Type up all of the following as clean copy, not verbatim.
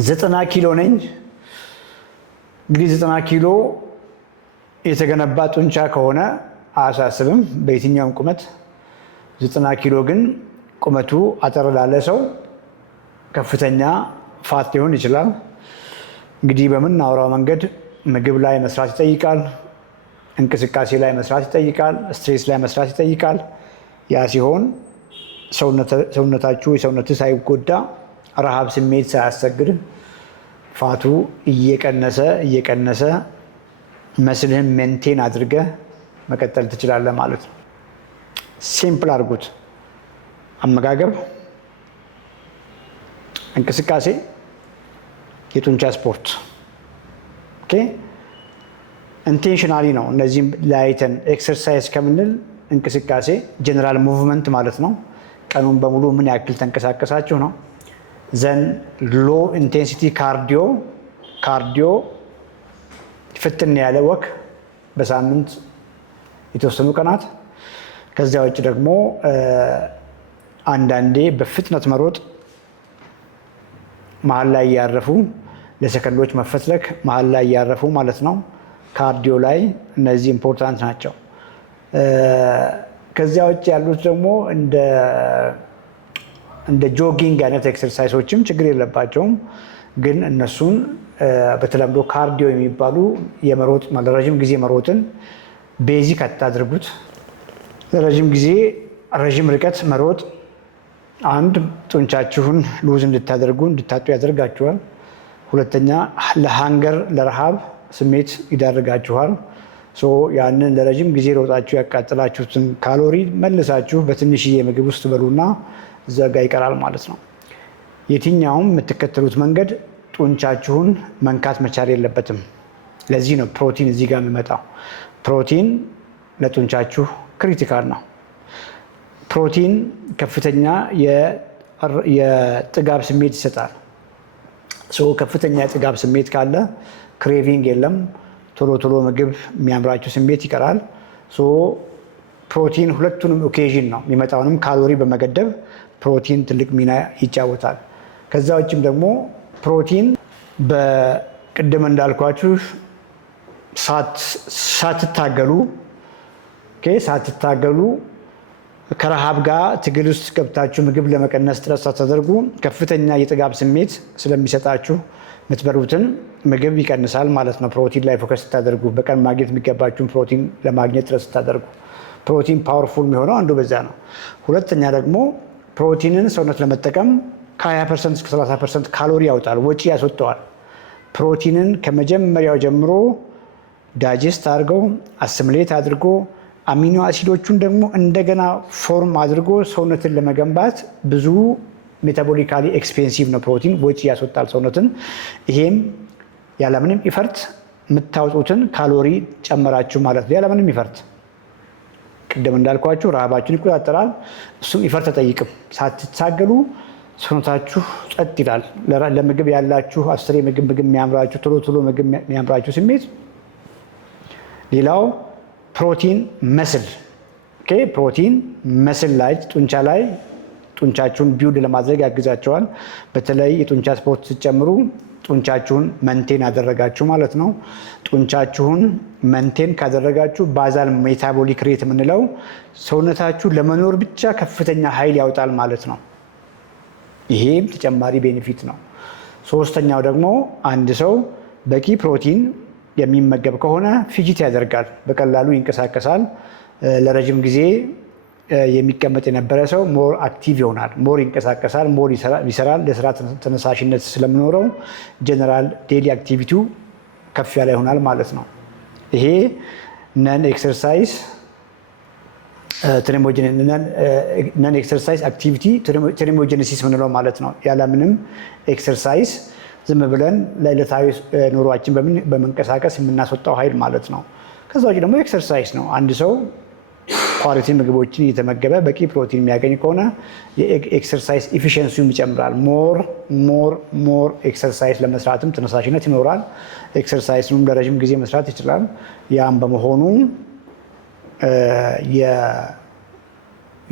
90 ኪሎ ነኝ። እንግዲህ 90 ኪሎ የተገነባ ጡንቻ ከሆነ አያሳስብም በየትኛውም ቁመት። 90 ኪሎ ግን ቁመቱ አጠር ላለ ሰው ከፍተኛ ፋት ሊሆን ይችላል። እንግዲህ በምናወራው መንገድ ምግብ ላይ መስራት ይጠይቃል፣ እንቅስቃሴ ላይ መስራት ይጠይቃል፣ ስትሬስ ላይ መስራት ይጠይቃል። ያ ሲሆን ሰውነታችሁ የሰውነትህ ሳይጎዳ ረሃብ ስሜት ሳያስቸግር ፋቱ እየቀነሰ መስልህን ሜንቴን አድርገህ መቀጠል ትችላለህ ማለት ነው። ሲምፕል አድርጉት። አመጋገብ፣ እንቅስቃሴ፣ የጡንቻ ስፖርት። ኦኬ ኢንቴንሽናሊ ነው እነዚህም ላይተን ኤክሰርሳይዝ ከምንል እንቅስቃሴ ጀነራል ሙቭመንት ማለት ነው። ቀኑን በሙሉ ምን ያክል ተንቀሳቀሳችሁ ነው። ዘን ሎ ኢንቴንሲቲ ካርዲዮ ፍትን ያለ ወክ በሳምንት የተወሰኑ ቀናት። ከዚያ ውጭ ደግሞ አንዳንዴ በፍጥነት መሮጥ፣ መሀል ላይ እያረፉ ለሰከንዶች መፈትለክ፣ መሀል ላይ እያረፉ ማለት ነው። ካርዲዮ ላይ እነዚህ ኢምፖርታንት ናቸው። ከዚያ ውጭ ያሉት ደግሞ እንደ ጆጊንግ አይነት ኤክሰርሳይሶችም ችግር የለባቸውም። ግን እነሱን በተለምዶ ካርዲዮ የሚባሉ የመሮጥ ለረዥም ጊዜ መሮጥን ቤዚክ አታድርጉት። ለረዥም ጊዜ ረዥም ርቀት መሮጥ አንድ ጡንቻችሁን ሉዝ እንድታጡ ያደርጋችኋል። ሁለተኛ ለሃንገር ለረሃብ ስሜት ይዳርጋችኋል። ያንን ለረዥም ጊዜ ሮጣችሁ ያቃጥላችሁትን ካሎሪ መልሳችሁ በትንሽዬ ምግብ ውስጥ በሉና እዛ ጋ ይቀራል ማለት ነው። የትኛውም የምትከተሉት መንገድ ጡንቻችሁን መንካት መቻል የለበትም። ለዚህ ነው ፕሮቲን እዚህ ጋር የሚመጣው። ፕሮቲን ለጡንቻችሁ ክሪቲካል ነው። ፕሮቲን ከፍተኛ የጥጋብ ስሜት ይሰጣል። ከፍተኛ የጥጋብ ስሜት ካለ ክሬቪንግ የለም። ቶሎ ምግብ የሚያምራችሁ ስሜት ይቀራል። ፕሮቲን ሁለቱንም ኦኬዥን ነው የሚመጣውንም ካሎሪ በመገደብ ፕሮቲን ትልቅ ሚና ይጫወታል። ከዛ ውጭም ደግሞ ፕሮቲን በቅድም እንዳልኳችሁ ሳትታገሉ ከረሃብ ጋር ትግል ውስጥ ገብታችሁ ምግብ ለመቀነስ ጥረት ሳታደርጉ ከፍተኛ የጥጋብ ስሜት ስለሚሰጣችሁ የምትበሉትን ምግብ ይቀንሳል ማለት ነው። ፕሮቲን ላይ ፎከስ ስታደርጉ፣ በቀን ማግኘት የሚገባችሁን ፕሮቲን ለማግኘት ጥረት ስታደርጉ፣ ፕሮቲን ፓወርፉል የሚሆነው አንዱ በዛ ነው። ሁለተኛ ደግሞ ፕሮቲንን ሰውነት ለመጠቀም ከ20% እስከ 30% ካሎሪ ያወጣል፣ ወጪ ያስወጠዋል። ፕሮቲንን ከመጀመሪያው ጀምሮ ዳይጀስት አድርገው አስምሌት አድርጎ አሚኖ አሲዶቹን ደግሞ እንደገና ፎርም አድርጎ ሰውነትን ለመገንባት ብዙ ሜታቦሊካሊ ኤክስፔንሲቭ ነው። ፕሮቲን ወጪ ያስወጣል ሰውነትን። ይሄም ያለምንም ኢፈርት የምታወጡትን ካሎሪ ጨመራችሁ ማለት ነው። ያለምንም ኢፈርት ቅድም እንዳልኳችሁ ረሃባችሁን ይቆጣጠራል። እሱም ኢፈርት ተጠይቅም። ሳትታገሉ ሰውነታችሁ ጸጥ ይላል። ለምግብ ያላችሁ አስሬ ምግብ የሚያምራችሁ ቶሎ ምግብ የሚያምራችሁ ስሜት። ሌላው ፕሮቲን መስል ላይ ጡንቻችሁን ቢውልድ ለማድረግ ያግዛቸዋል። በተለይ የጡንቻ ስፖርት ስትጨምሩ ጡንቻችሁን መንቴን አደረጋችሁ ማለት ነው። ጡንቻችሁን መንቴን ካደረጋችሁ ባዛል ሜታቦሊክ ሬት የምንለው ሰውነታችሁ ለመኖር ብቻ ከፍተኛ ኃይል ያወጣል ማለት ነው። ይሄም ተጨማሪ ቤኔፊት ነው። ሶስተኛው ደግሞ አንድ ሰው በቂ ፕሮቲን የሚመገብ ከሆነ ፊጂት ያደርጋል፣ በቀላሉ ይንቀሳቀሳል። ለረጅም ጊዜ የሚቀመጥ የነበረ ሰው ሞር አክቲቭ ይሆናል፣ ሞር ይንቀሳቀሳል፣ ሞር ይሰራል። ለስራ ተነሳሽነት ስለሚኖረው ጀነራል ዴሊ አክቲቪቲው ከፍ ያለ ይሆናል ማለት ነው። ይሄ ነን ኤክሰርሳይዝ አክቲቪቲ ትሪሞጀኔሲስ ምንለው ማለት ነው። ያለምንም ኤክሰርሳይዝ ዝም ብለን ለዕለታዊ ኑሯችን በመንቀሳቀስ የምናስወጣው ኃይል ማለት ነው። ከዛ ውጭ ደግሞ ኤክሰርሳይዝ ነው። አንድ ሰው ኳሊቲ ምግቦችን እየተመገበ በቂ ፕሮቲን የሚያገኝ ከሆነ የኤክሰርሳይዝ ኢፊሽንሲውም ይጨምራል። ሞር ኤክሰርሳይዝ ለመስራትም ተነሳሽነት ይኖራል። ኤክሰርሳይዝም ለረዥም ጊዜ መስራት ይችላል። ያም በመሆኑ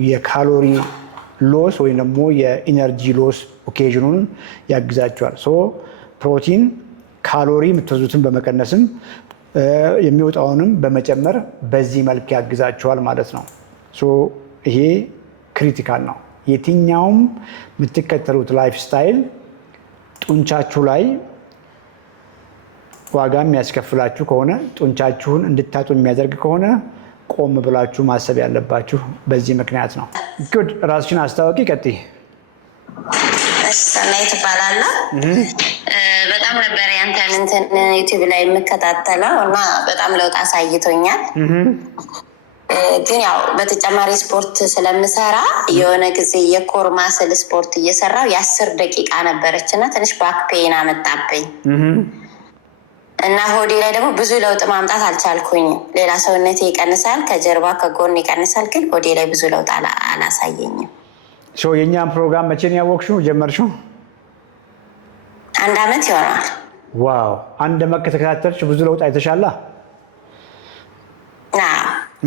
የካሎሪ ሎስ ወይም ደግሞ የኢነርጂ ሎስ ኦኬዥኑን ያግዛቸዋል። ፕሮቲን ካሎሪ የምትወዙትን በመቀነስም የሚወጣውንም በመጨመር በዚህ መልክ ያግዛችኋል ማለት ነው። ይሄ ክሪቲካል ነው። የትኛውም የምትከተሉት ላይፍ ስታይል ጡንቻችሁ ላይ ዋጋ የሚያስከፍላችሁ ከሆነ ጡንቻችሁን እንድታጡ የሚያደርግ ከሆነ ቆም ብላችሁ ማሰብ ያለባችሁ በዚህ ምክንያት ነው። ጉድ ራስሽን አስታወቂ። ቀጥይ። ሰናይት እባላለሁ። በጣም ነበር ያንተን እንትን ዩቲዩብ ላይ የምከታተለው እና በጣም ለውጥ አሳይቶኛል። ግን ያው በተጨማሪ ስፖርት ስለምሰራ የሆነ ጊዜ የኮር ማስል ስፖርት እየሰራው የ10 ደቂቃ ነበረች እና ትንሽ ባክ ፔን አመጣብኝ እና ሆዴ ላይ ደግሞ ብዙ ለውጥ ማምጣት አልቻልኩኝም። ሌላ ሰውነቴ ይቀንሳል፣ ከጀርባ ከጎን ይቀንሳል፣ ግን ሆዴ ላይ ብዙ ለውጥ አላሳየኝም። የእኛም ፕሮግራም መቼ ነው ያወቅሽው ጀመርሽው? 1 ዓመት ይሆናል። ዋው! 1 ዓመት ከተከታተልሽ ብዙ ለውጥ አይተሻላ?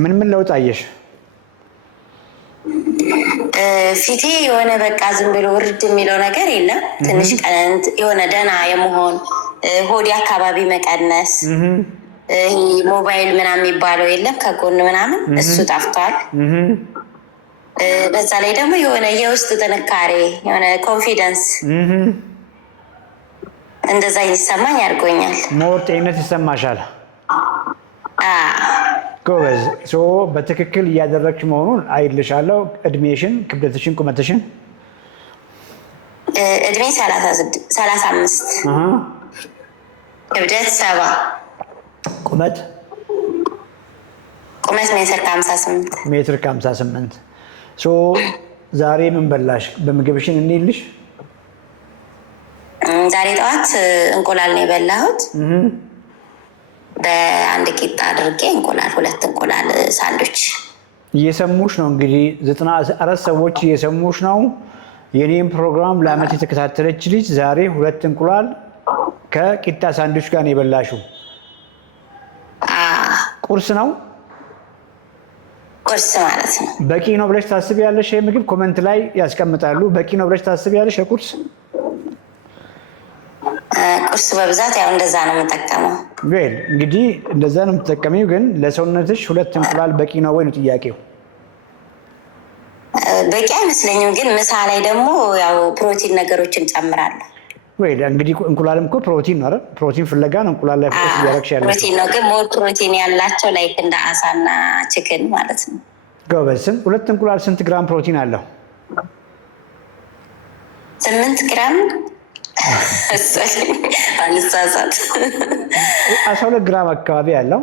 ምን ምን ለውጥ አየሽ? ፊቴ የሆነ በቃ ዝም ብሎ ውርድ የሚለው ነገር የለም። ትንሽ ቀንት የሆነ ደህና የመሆን ሆዴ አካባቢ መቀነስ፣ ሞባይል ምናምን የሚባለው የለም ከጎን ምናምን እሱ ጠፍቷል። በዛ ላይ ደግሞ የሆነ የውስጥ ጥንካሬ የሆነ ኮንፊደንስ እንደዛ ይሰማኝ አድርጎኛል። ሞር ጤንነት ይሰማሻል? ጎበዝ። በትክክል እያደረግሽ መሆኑን አይልሻለሁ። እድሜሽን፣ ክብደትሽን፣ ቁመትሽን? እድሜ 35 ክብደት 70 ቁመት ሜትር ከ58 ዛሬ ምን በላሽ? በምግብሽን እንይልሽ። ዛሬ ጠዋት እንቁላል ነው የበላሁት። በ1 ቂጣ አድርጌ እንቁላል 2 እንቁላል ሳንዶች። እየሰሙሽ ነው እንግዲህ 94 ሰዎች እየሰሙሽ ነው። የኔም ፕሮግራም ለአመት የተከታተለች ልጅ ዛሬ 2 እንቁላል ከቂጣ ሳንዶች ጋር ነው የበላሽው። ቁርስ ነው? ቁርስ ማለት ነው። በቂ ነው ብለሽ ታስቢያለሽ? የምግብ ኮመንት ላይ ያስቀምጣሉ። በቂ ነው ብለሽ ታስቢያለሽ? የቁርስ ቁርስ በብዛት ያው እንደዛ ነው የምጠቀመው። እንግዲህ እንደዛ ነው የምትጠቀሚው። ግን ለሰውነትሽ 2 እንቁላል በቂ ነው ወይ ነው ጥያቄው? በቂ አይመስለኝም። ግን ምሳ ላይ ደግሞ ያው ፕሮቲን ነገሮችን ጨምራለሁ። እንግዲህ እንቁላልም እኮ ፕሮቲን ነው አይደል? ፕሮቲን ፍለጋ ነው እንቁላል ላይ ፎከስ እያደረግሽ ያለሽው። ፕሮቲን ነው ግን ሞር ፕሮቲን ያላቸው ላይክ እንደ አሳና ቺክን ማለት ነው። ጎበዝ። 2 እንቁላል ስንት ግራም ፕሮቲን አለው? 8 ግራም አልሳሳት 12 ግራም አካባቢ ያለው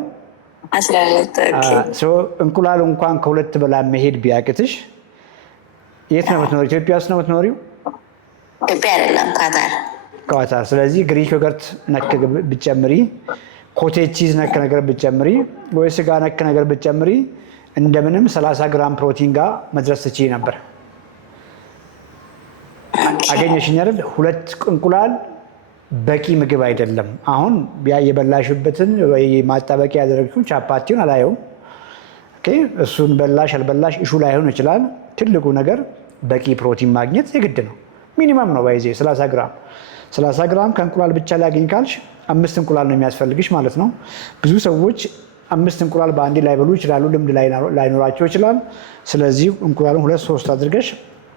12። እንቁላሉ እንኳን ከ2 በላይ መሄድ ቢያቅትሽ የት ነው የምትኖሪው? ኢትዮጵያ ውስጥ ነው የምትኖሪው? ኢትዮጵያ አይደለም፣ ኳታር። ስለዚህ ግሪክ ዮገርት ነክ ብትጨምሪ፣ ኮቴጅ ቺዝ ነክ ነገር ብትጨምሪ፣ ወይ ስጋ ነክ ነገር ብትጨምሪ እንደምንም 30 ግራም ፕሮቲን ጋር መድረስ ትችይ ነበር። አገኘሽኝ አይደል? 2 እንቁላል በቂ ምግብ አይደለም። አሁን የበላሽበትን ወይ ማጣበቂያ ያደረግሽውን ቻፓቲውን አላየውም። እሱን በላሽ አልበላሽ እሹ ላይሆን ይችላል። ትልቁ ነገር በቂ ፕሮቲን ማግኘት የግድ ነው። ሚኒመም ነው ባይዜ 30 ግራም ከእንቁላል ብቻ ላገኝ ካልሽ 5 እንቁላል ነው የሚያስፈልግሽ ማለት ነው። ብዙ ሰዎች 5 እንቁላል በአንዴ ላይበሉ ይችላሉ፣ ልምድ ላይኖራቸው ይችላል። ስለዚህ እንቁላሉን 2-3 አድርገሽ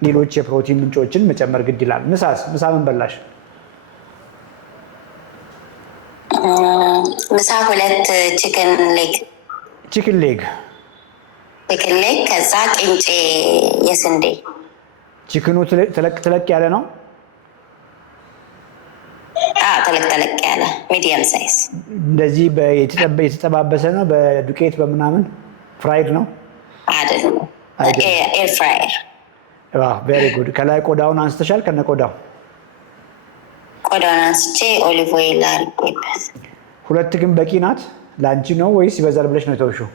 ሌሎች የፕሮቲን ምንጮችን መጨመር ግድ ይላል። ምሳ ምን በላሽ? ምሳ 2 ቺክን ሌግ ከዛ ቅንጬ የስንዴ። ቺክኑ ተለቅ ያለ ነው? ተለቅ ያለ ሚዲየም ሳይዝ። እንደዚህ የተጠባበሰ ነው በዱቄት በምናምን? ፍራይድ ነው አይደለም? ኤር ፍራየር። ቬሪ ጉድ። ከላይ ቆዳውን አንስተሻል? ከነ ቆዳውን አንስቼ ኦሊቭ ኦይል አድርጌበት። 2 ግን በቂ ናት ለአንቺ ነው ወይስ ይበዛል ብለሽ ነው የተውሽው?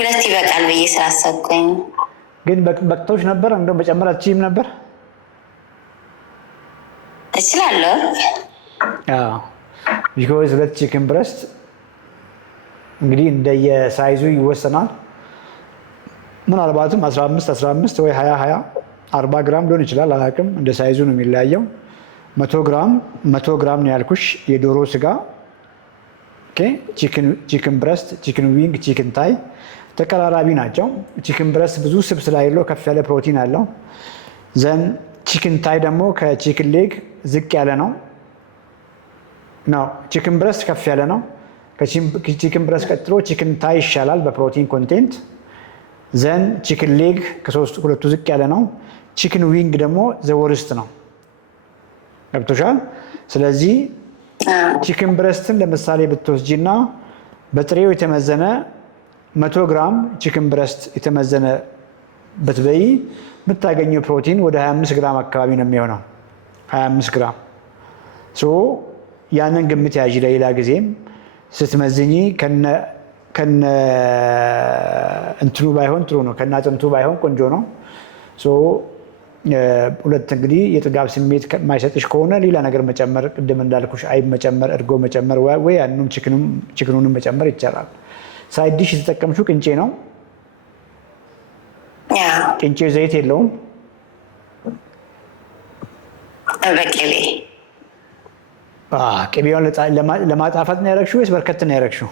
2 ይበቃል ብዬ ስላሰብኩኝ። ግን በቅቶሽ ነበር? እንደው መጨመር አትችይም ነበር? እችላለሁ። ቢኮዝ 2 ቺክን ብረስት እንግዲህ እንደየሳይዙ ይወሰናል። ምናልባትም 15 ወይ 20 40 ግራም ሊሆን ይችላል። አላውቅም። እንደ ሳይዙ ነው የሚለያየው። 100 ግራም ነው ያልኩሽ የዶሮ ስጋ። ኦኬ ቺክን ብረስት፣ ቺክን ዊንግ፣ ቺክን ታይ ተቀራራቢ ናቸው። ቺክን ብረስት ብዙ ስብ ስላለው ከፍ ያለ ፕሮቲን አለው። ዘን ቺክን ታይ ደግሞ ከቺክን ሌግ ዝቅ ያለ ነው። ቺክን ብረስት ከፍ ያለ ነው። ከቺክን ብረስት ቀጥሎ ቺክን ታይ ይሻላል በፕሮቲን ኮንቴንት። ዘን ቺክን ሌግ ሁለቱ ዝቅ ያለ ነው። ቺክን ዊንግ ደግሞ ዘወርስት ነው። ገብቶሻል? ስለዚህ ቺክን ብረስትን ለምሳሌ ብትወስጂና በጥሬው የተመዘነ 100 ግራም ቺክን ብረስት የተመዘነ ብትበይ የምታገኘው ፕሮቲን ወደ 25 ግራም አካባቢ ነው የሚሆነው። 25 ግራም ያንን ግምት ያዥ። ለሌላ ጊዜም ስትመዝኝ ከነ እንትኑ ባይሆን ጥሩ ነው፣ ከነ አጥንቱ ባይሆን ቆንጆ ነው። ሁለት እንግዲህ የጥጋብ ስሜት የማይሰጥሽ ከሆነ ሌላ ነገር መጨመር፣ ቅድም እንዳልኩሽ አይብ መጨመር፣ እርጎ መጨመር ወይ ያንንም ቺክኑንም መጨመር ይቻላል። ሳይድ ዲሽ የተጠቀምሽው ቅንጬ ነው። ቅንጬ ዘይት የለውም። በቅቤ ቅቤውን ለማጣፈጥ ነው ያደረግሽው ወይስ በርከት ነው ያደረግሽው?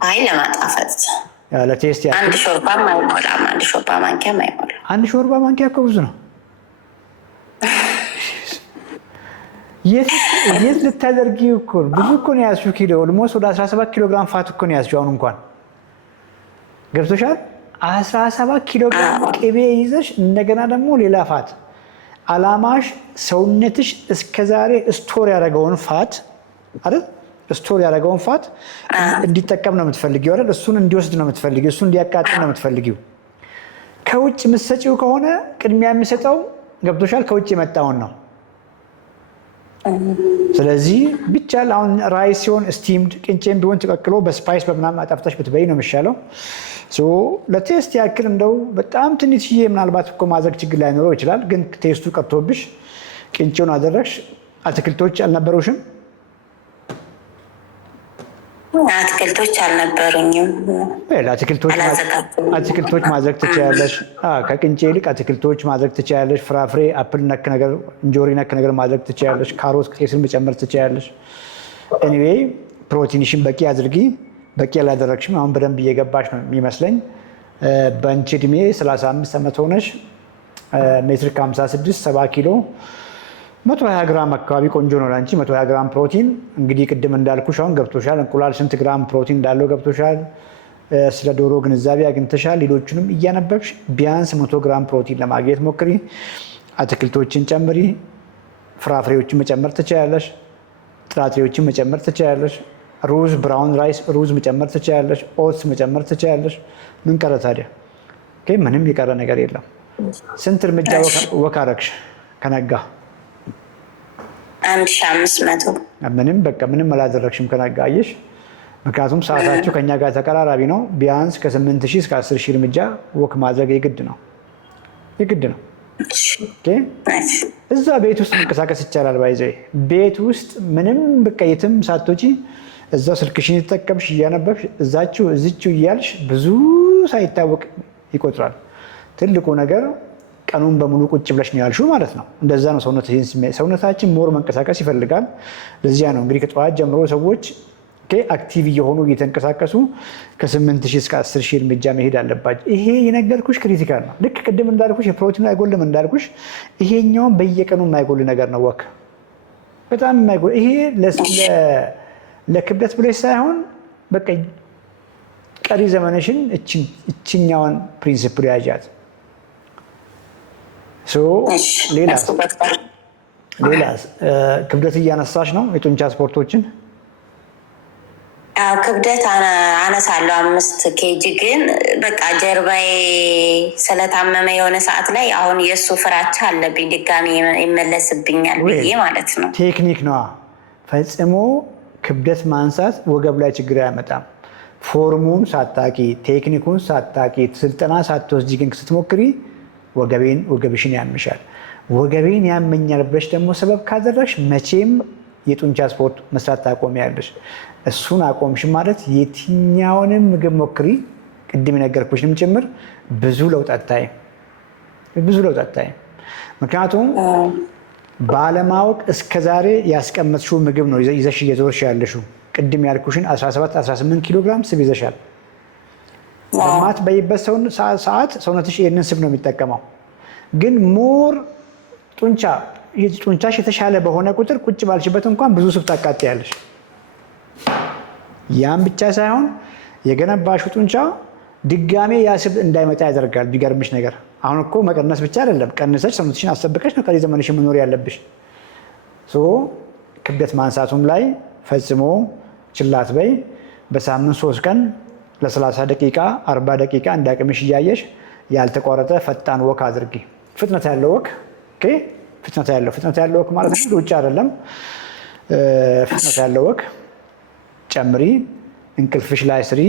አይ ለማጣፈጥ ለቴስት ያክል። አንድ ሾርባም አይሞላም። አንድ ሾርባ ማንኪያም አይሞላም። አንድ ሾርባ ማንኪያ እኮ ብዙ ነው። የት ልታደርጊው እኮ ብዙ እኮ ነው ያዝሽው። ኪሎ ኦልሞስት ወደ 17 ኪሎ ግራም ፋት እኮ ነው ያዝሽው። አሁን እንኳን ገብቶሻል። 17 ኪሎ ግራም ቅቤ ይዘሽ እንደገና ደግሞ ሌላ ፋት። አላማሽ ሰውነትሽ እስከዛሬ ስቶር ያደረገውን ፋት አይደል? ስቶር ያደረገውን ፋት እንዲጠቀም ነው የምትፈልጊው አይደል? እሱን እንዲወስድ ነው የምትፈልጊው። እሱን እንዲያቃጥል ነው የምትፈልጊው። ከውጭ የምትሰጪው ከሆነ ቅድሚያ የሚሰጠው ገብቶሻል፣ ከውጭ የመጣውን ነው። ስለዚህ ቢቻል አሁን ራይስ ሲሆን ስቲምድ፣ ቅንጬም ቢሆን ተቀቅሎ በስፓይስ በምናምን አጣፍጠሽ ብትበይ ነው የሚሻለው። ለቴስት ያክል እንደው በጣም ትንሽዬ ምናልባት እኮ ማድረግ ችግር ላይኖረው ይችላል። ግን ቴስቱ ቀርቶብሽ ቅንጬውን አደረግሽ። አትክልቶች አልነበሩሽም? አትክልቶች አልነበሩኝም። አትክልቶች ማድረግ ትችያለሽ። ከቅንጬ ይልቅ አትክልቶች ማድረግ ትችያለሽ። ፍራፍሬ፣ አፕል ነክ ነገር፣ እንጆሪ ነክ ነገር ማድረግ ትችያለሽ። ካሮት፣ ቄስን መጨመር ትችያለሽ። ኤኒዌይ ፕሮቲንሽን በቂ አድርጊ። በቂ ያላደረግሽም አሁን በደንብ እየገባሽ ነው የሚመስለኝ። በአንቺ እድሜ 35 ዓመት ሆነሽ ሜትር ከ56 70 ኪሎ 120 ግራም አካባቢ ቆንጆ ነው ለአንቺ። 120 ግራም ፕሮቲን እንግዲህ ቅድም እንዳልኩሽ አሁን ገብቶሻል። እንቁላል ስንት ግራም ፕሮቲን እንዳለው ገብቶሻል። ስለ ዶሮ ግንዛቤ አግኝተሻል። ሌሎቹንም እያነበብሽ ቢያንስ 100 ግራም ፕሮቲን ለማግኘት ሞክሪ። አትክልቶችን ጨምሪ። ፍራፍሬዎችን መጨመር ትችያለሽ። ጥራጥሬዎችን መጨመር ትችያለሽ። ሩዝ፣ ብራውን ራይስ፣ ሩዝ መጨመር ትችያለሽ። ኦትስ መጨመር ትችያለሽ። ምን ቀረ ታዲያ? ምንም የቀረ ነገር የለም። ስንት እርምጃ ወክ አረግሽ ከነጋ? 1500 ምንም አላደረግሽም ከነጋ። አየሽ፣ ምክንያቱም ሰዓታችሁ ከኛ ጋር ተቀራራቢ ነው። ቢያንስ ከ8000 እስከ 10000 እርምጃ ወክ ማድረግ የግድ ነው። እዛ ቤት ውስጥ መንቀሳቀስ ይቻላል። ባይዘ ቤት ውስጥ ምንም የትም ሳትወጪ እዛው ስልክሽን የተጠቀምሽ እያነበብሽ እዚችው እያልሽ ብዙ ሳይታወቅ ይቆጥራል። ትልቁ ነገር ቀኑን በሙሉ ቁጭ ብለሽ ነው ያልሽው ማለት ነው። እንደዛ ነው ሰውነታችን ሞር መንቀሳቀስ ይፈልጋል። ለዚያ ነው እንግዲህ ከጠዋት ጀምሮ ሰዎች አክቲቭ እየሆኑ እየተንቀሳቀሱ ከ8000 እስከ 10000 እርምጃ መሄድ አለባቸው። ይሄ የነገርኩሽ ክሪቲካል ነው። ልክ ቅድም እንዳልኩሽ የፕሮቲን አይጎልም እንዳልኩሽ፣ ይሄኛውን በየቀኑ የማይጎል ነገር ነው። ወክ በጣም የማይጎል ይሄ ለክብደት ብለሽ ሳይሆን በቃ ቀሪ ዘመንሽን እችኛውን ፕሪንሲፕል ያዣት። ሌላስ ክብደት እያነሳሽ ነው? የጡንቻ ስፖርቶችን ክብደት አነሳለሁ 5 ኬጂ ግን በቃ ጀርባዬ ስለታመመ የሆነ ሰዓት ላይ አሁን የእሱ ፍራቻ አለብኝ፣ ድጋሚ ይመለስብኛል ብዬ ማለት ነው። ቴክኒክ ነዋ። ፈጽሞ ክብደት ማንሳት ወገብ ላይ ችግር አያመጣም። ፎርሙን ሳታቂ፣ ቴክኒኩን ሳታቂ፣ ስልጠና ሳትወስጂ ግን ስትሞክሪ ወገብሽን ያምሻል። ወገቤን ያመኛል ብለሽ ደግሞ ሰበብ ካደረግሽ መቼም የጡንቻ ስፖርት መስራት ታቆሚያለሽ። እሱን አቆምሽ ማለት የትኛውንም ምግብ ሞክሪ፣ ቅድም የነገርኩሽንም ጭምር ብዙ ለውጥ አታይም። ምክንያቱም ባለማወቅ እስከዛሬ ያስቀመጥሽው ምግብ ነው ይዘሽ እየዞርሽ ያለሽው። ቅድም ያልኩሽን 17-18 ኪሎ ግራም ስብ ይዘሻል። በማትበይበት ሰዓት ሰውነትሽ ይህንን ስብ ነው የሚጠቀመው። ግን ሞር ጡንቻሽ የተሻለ በሆነ ቁጥር ቁጭ ባልሽበት እንኳን ብዙ ስብ ታቃጥያለሽ። ያን ብቻ ሳይሆን የገነባሽው ጡንቻ ድጋሜ ያ ስብ እንዳይመጣ ያደርጋል። ቢገርምሽ ነገር አሁን እኮ መቀነስ ብቻ አይደለም፣ ቀንሰሽ ሰውነትሽን አስጠብቀሽ ነው ቀሪ ዘመንሽ መኖር ያለብሽ። ክብደት ማንሳቱም ላይ ፈጽሞ ችላት በይ። በሳምንት 3 ቀን ለ30 ደቂቃ 40 ደቂቃ እንዳቅምሽ እያየሽ ያልተቋረጠ ፈጣን ወክ አድርጊ። ፍጥነት ያለው ወክ ፍጥነት ያለው ወክ ማለት ነው፣ ሩጫ አይደለም። ፍጥነት ያለው ወክ ጨምሪ። እንቅልፍሽ ላይ ስሪ።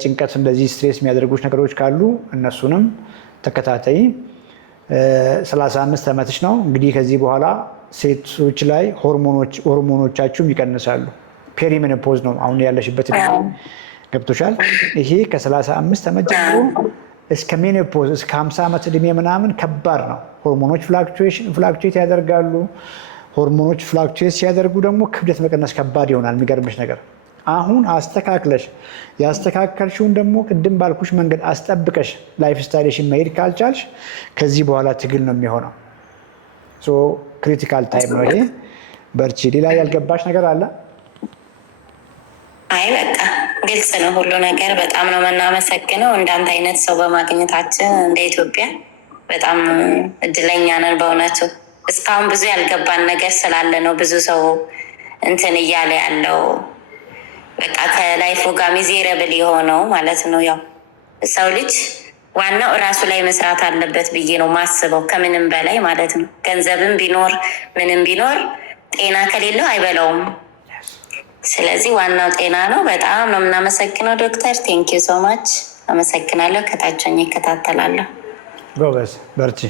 ጭንቀት፣ እንደዚህ ስትሬስ የሚያደርጉሽ ነገሮች ካሉ እነሱንም ተከታተይ። 35 ዓመትሽ ነው እንግዲህ። ከዚህ በኋላ ሴቶች ላይ ሆርሞኖቻችሁም ይቀንሳሉ። ፔሪሜኖፖዝ ነው አሁን ያለሽበት። ገብቶሻል? ይሄ ከ35 ዓመት ጀምሮ እስከ ሜኖፖዝ እስከ 50 ዓመት እድሜ ምናምን ከባድ ነው። ሆርሞኖች ፍላክቹዌት ያደርጋሉ። ሆርሞኖች ፍላክቹዌት ሲያደርጉ ደግሞ ክብደት መቀነስ ከባድ ይሆናል። የሚገርምሽ ነገር አሁን አስተካክለሽ ያስተካከልሽውን ደግሞ ቅድም ባልኩሽ መንገድ አስጠብቀሽ ላይፍ ስታይልሽን መሄድ ካልቻልሽ ከዚህ በኋላ ትግል ነው የሚሆነው። ክሪቲካል ታይም ነው ይሄ። በርቺ። ሌላ ያልገባሽ ነገር አለ? አይ በቃ ግልጽ ነው ሁሉ ነገር። በጣም ነው የምናመሰግነው እንዳንተ አይነት ሰው በማግኘታችን። እንደ ኢትዮጵያ በጣም እድለኛ ነን በእውነቱ። እስካሁን ብዙ ያልገባን ነገር ስላለ ነው ብዙ ሰው እንትን እያለ ያለው። በቃ ከላይፉ ጋር ሚዜረብል የሆነው ማለት ነው። ያው ሰው ልጅ ዋናው እራሱ ላይ መስራት አለበት ብዬ ነው ማስበው፣ ከምንም በላይ ማለት ነው። ገንዘብም ቢኖር ምንም ቢኖር ጤና ከሌለው አይበላውም። ስለዚህ ዋናው ጤና ነው። በጣም ነው የምናመሰግነው ዶክተር። ቴንኪዩ ሶ ማች። አመሰግናለሁ። ከታች ሆኜ እከታተላለሁ። ጎበዝ፣ በርቺ።